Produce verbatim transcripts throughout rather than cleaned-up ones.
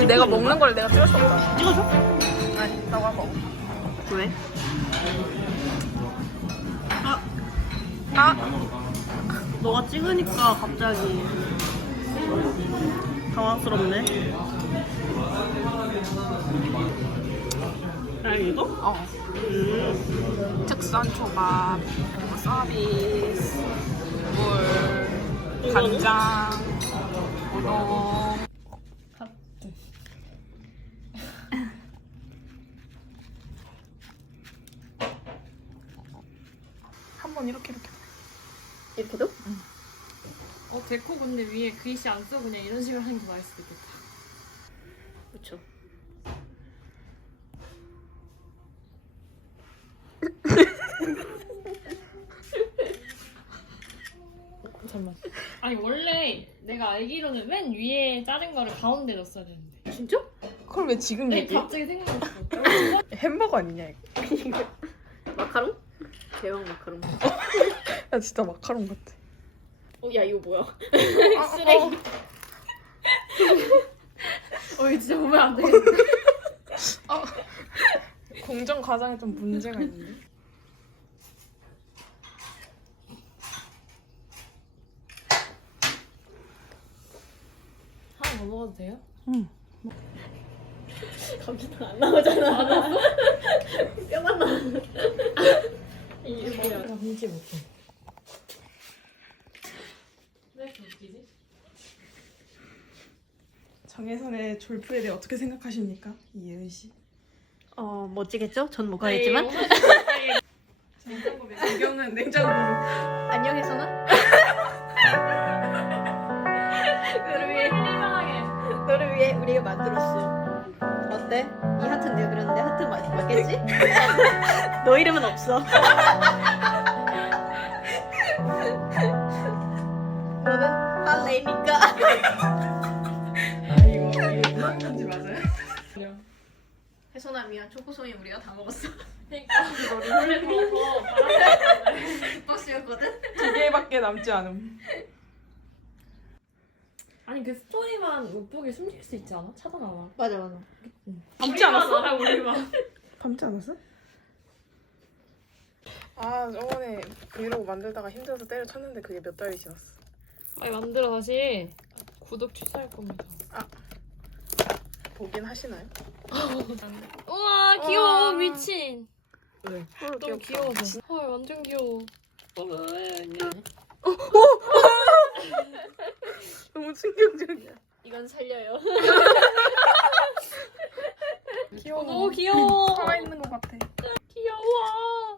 아니 내가 먹는 걸 내가 찍을 수 없다. 찍어줘? 아니 나와 먹어. 왜? 아, 아 너가 찍으니까 갑자기 당황스럽네. 아, 이거? 어. 음. 특선 초밥, 그리고 서비스, 물, 간장, 우동. 한번 이렇게 이렇게. 이렇게도? 어 데코 근데 위에 글씨 안 쓰고 그냥 이런 식으로 하는 게 맛있을 수도 있겠다. 그쵸. 잠깐만. 아니 원래 내가 알기로는 맨 위에 자른 거를 가운데 넣었어야 되는데. 진짜? 그걸 왜 지금 네, 얘기해? 갑자기 생각났어. 햄버거 아니냐 이거? 마카롱? 대왕 마카롱. 야 진짜 마카롱 같아. 어, 야 이거 뭐야? 쓰레기. 어 이거 진짜 보면 안 되겠는데. 어. 공정 과정에 좀 문제가 있는데. 하나 더 먹어도 돼요? 응. 감자탕 안 나오잖아. 뼈만 나. 이게 뭐야? 내가 민지 못해. 왜 이렇게 웃기지? 정혜선의 졸프에 대해 어떻게 생각하십니까? 이예은 씨. 어 멋지겠죠? 전 못 가겠지만. 배경은 냉장고로. 안녕 혜선아. 너를 위해 너를 위해 우리가 만들었어. 어때? 이 하트는 내가 그렸는데 하트 맞, 맞겠지? 너 이름은 없어. 너는 빨래니까. 아 이거 이거 이상한 건지 맞아요? 혜선아 미안. 초코송이 우리가 다 먹었어. 그러니까 너를 몰래 먹어서 박스였거든. 두 개밖에 남지 않음. 아니 그 스토리만 못 보게 숨길 수 있지 않아? 찾아나와. 맞아 맞아. 담지 않았어? 알아 우리만. 담지 않았어? 아 저번에 브이로그 만들다가 힘들어서 때려쳤는데 그게 몇 달이 지났어. 빨리 만들어 다시. 구독 취소할 겁니다. 보긴 하시나요? 우와 귀여워 우와. 미친. 네. 너무 귀여워서. 헐 완전 귀여워. 어, 왜? 너무 충격적이야. 이건 살려요. 귀여워. 어, 너무 귀여워. 살아있는 것 같아. 귀여워.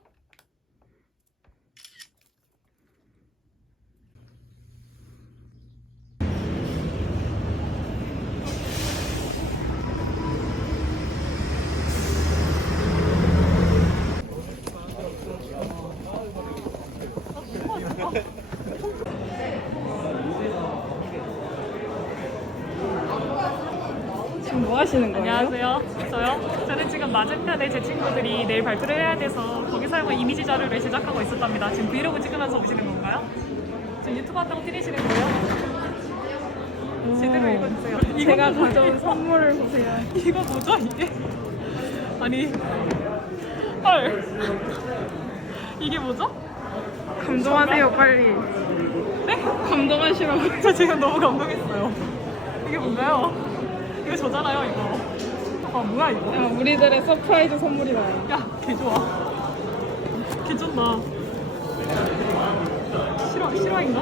지금 뭐 하시는 거예요? 안녕하세요. 저요? 저는 지금 맞은편에 제 친구들이 내일 발표를 해야 돼서 거기 사용한 이미지 자료를 제작하고 있었답니다. 지금 브이로그 찍으면서 오시는 건가요? 지금 유튜브 한다고 뛰리시는 거예요? 제대로 읽어주세요. 제가 가져온 선물을 보세요. 이거 뭐죠 이게? 아니 헐 이게 뭐죠? 감동하세요 빨리. 네? 감동하시라고. 저 지금 너무 감동했어요. 이게 뭔가요? 이거 저잖아요 이거. 아 뭐야 이거? 야, 우리들의 서프라이즈 선물이다. 야, 개 좋아. 개 좋나? 실화, 실화인가?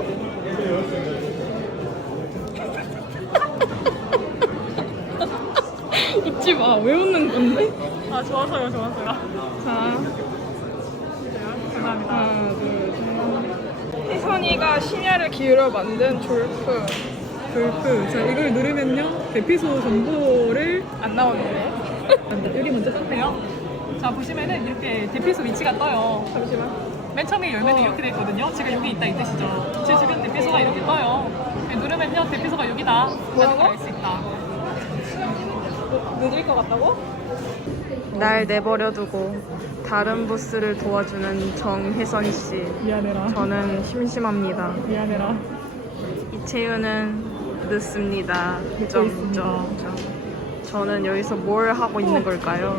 웃지 마. 왜 웃는 건데? 아, 좋아서요, 좋아서요. 자, 감사합니다. 하나, 둘, 셋. 혜선이가 심혈을 기울여 만든 졸프. 졸프. 자, 이걸 누르면요. 대피소 정보를 안 나오는데. 여기 먼저 떴네요. 자, 보시면은 이렇게 대피소 위치가 떠요. 잠시만. 맨 처음에 열면 이렇게 돼 있거든요. 지금 여기 있다 이 뜻이죠. 제 주변 대피소가 이렇게 떠요. 누르면요, 대피소가 여기다. 라는 걸 알 수 있다. 늦을 것 같다고? 날 내버려두고 다른 부스를 도와주는 정혜선 씨. 미안해라. 저는 심심합니다. 미안해라. 이채윤은 늦습니다. 늦고 있습니다. 점점점. 저는 여기서 뭘 하고 있는 걸까요?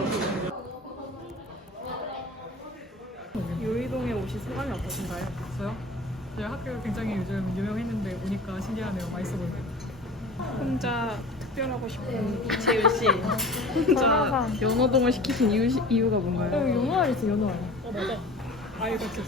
요이동에 오신 소감이 어떠신가요? 저요? 저희 학교 굉장히 요즘 유명했는데 오니까 신기하네요. 맛있어 보여요. 혼자 특별하고 싶은 재율 씨. 혼자 연어동을 시키신 이유, 이유가 뭔가요? 연어알 있어, 연어알. 어 맞아. 아예 같이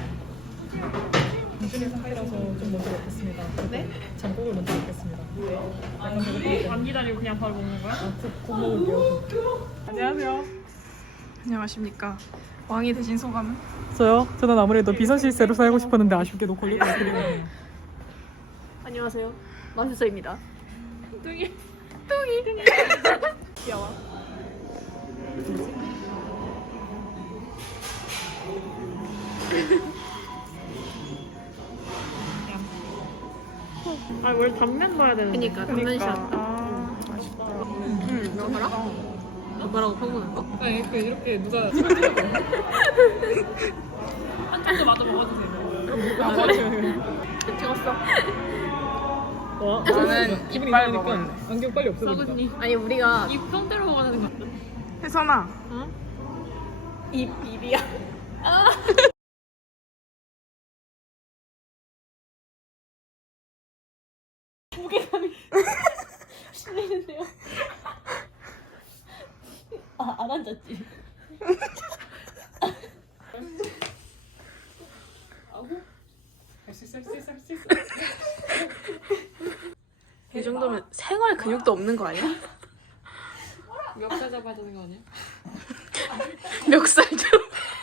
공준이 상태라서 좀 먼저 먹겠습니다. 네? 장국을 먼저 먹겠습니다. 네. 안 기다리고 그냥 바로 먹는 거야? 아, 국, 국 먹을게요. 안녕하세요. 안녕하십니까. 왕이 되신 소감은? 저요? 저는 아무래도 비서실세로 살고 싶었는데 아쉽게도 권리가 없게 되네요. 안녕하세요. 마수서입니다. 뚱이. 귀여워. 아, 원래 단면 봐야 되는데. 그니까 단면샷. 아, 아쉽다. 응, 너 봐라? 너 뭐라고 퍼부는 거? 아니 그 이렇게 누가 찍어주려고 한쪽도 마저 먹어주세요. 찍었어. 와, 나는 기분이 이빨 이상하니까 먹었네. 안경 빨리 없애버린다. 썩은니. 아니 우리가 입 평대로 먹어야 되는 거 같아. 혜선아. 이 비비야. 무게감이 실리는데요. 아, 안 앉았지? 할수 있어, 할수 있어, 할수 있어. 이 정도면 생활 근육도 없는 거 아니야? 멱살 잡아야 되는 거 아니야? 멱살 좀.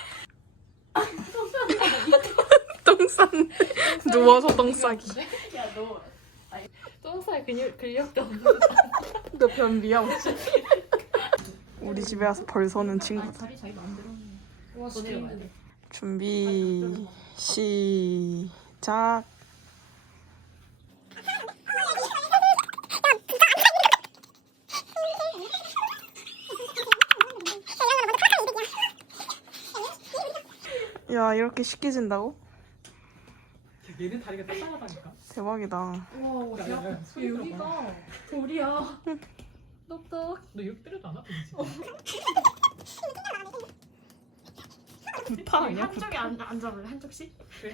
똥 쌌네. 누워서 똥 싸기. 야, 너 똥살 근육, 근력도 없는 너 변비야 혹시? 우리 집에 와서 벌서는 친구들. 자리 자기 마음대로 하는 거. 와, 진짜 힘드네. 준비 시작. 야, 이렇게 쉽게 진다고? 얘는 다리가 딱딱하다니까. 대박이다. 와, 야, 야, 야, 손이 들어봐. 여기가 돌이야. 똑똑. 너 여기 때려도 안 아프지? 구타 아니야? 한쪽에 안, 앉아볼래? 한쪽씩? 그래.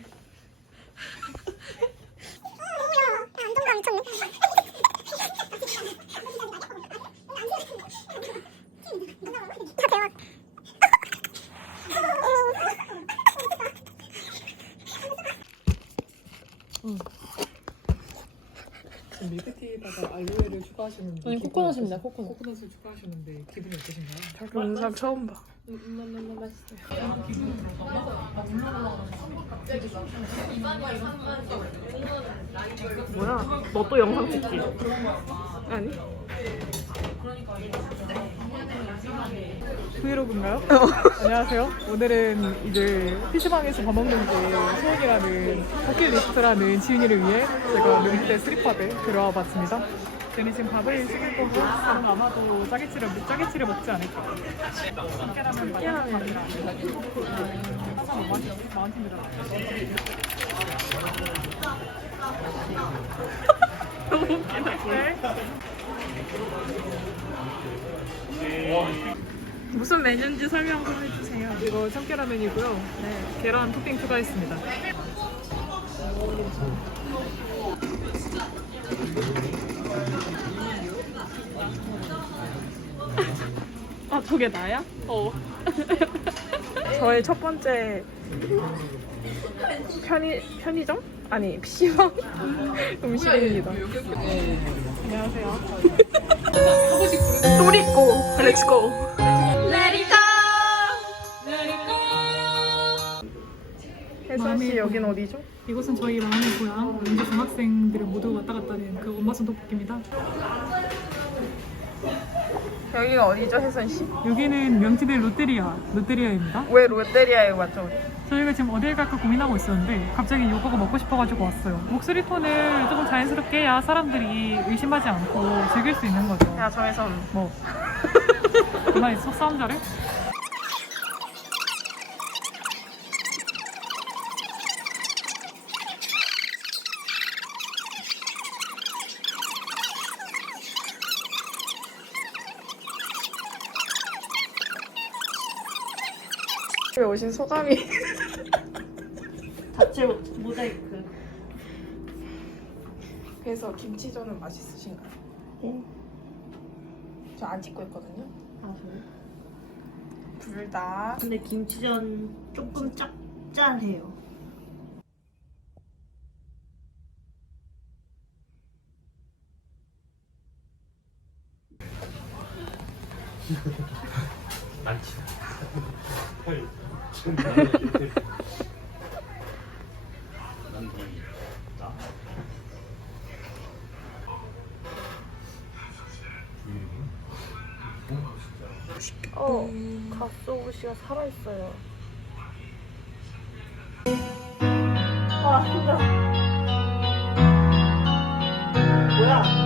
지금 밀크티에다가 알로에를 추가하시는데 아니, 기분이 코코넛입니다, 어떠신- 코코넛. 코코넛을 추가하시는데 기분이 어떠신가요? 저렇게 먹는 사람 처음 봐. 음, 맛있어. 뭐야? 너 또 영상 찍기? 아니? 브이로그인가요? 안녕하세요. 오늘은 이제 피시방에서 밥 먹는 게 소원이라는 버킷리스트라는 지은이를 위해 제가 명무대 스리팝에 들어와 봤습니다. 저는 지금 밥을 시킬 거고 저는 아마도 짜게치를, 짜게치를 먹지 않을까. 함께라면 맛있는 밥이라. 항상 마운틴이잖아. 너무 웃기다. 무슨 메뉴인지 설명 좀 해주세요. 이거 참깨라면이고요. 네, 계란 토핑 추가했습니다. 아, 저게 나야? 어. 저의 첫 번째 편의, 편의점? 아니, 피시방 음식입니다. 안녕하세요. 또리꼬, 렛츠고. 혜선씨, 여긴 어디죠? 이곳은 저희 마음의 고향, 연주 중학생들을 모두 왔다 갔다 하는 그 엄마손 떡볶이입니다. 여기가 어디죠, 혜선씨? 여기는 명지대 롯데리아, 롯데리아입니다. 왜 롯데리아에 왔죠? 저희가 지금 어딜 갈까 고민하고 있었는데 갑자기 요거가 먹고 싶어가지고 왔어요. 목소리 톤을 조금 자연스럽게 해야 사람들이 의심하지 않고 즐길 수 있는 거죠. 야, 정혜선. 뭐? 그만 속싸움 잘해? 집에 오신 소감이 자체 모자이크. 그래서 김치전은 맛있으신가요? 네. 저 안 찍고 있거든요. 아 그래? 둘 다. 근데 김치전 조금 짭짤해요. 많지. 어, 갓소부시가 살아있어요. 와, 진짜. 뭐야?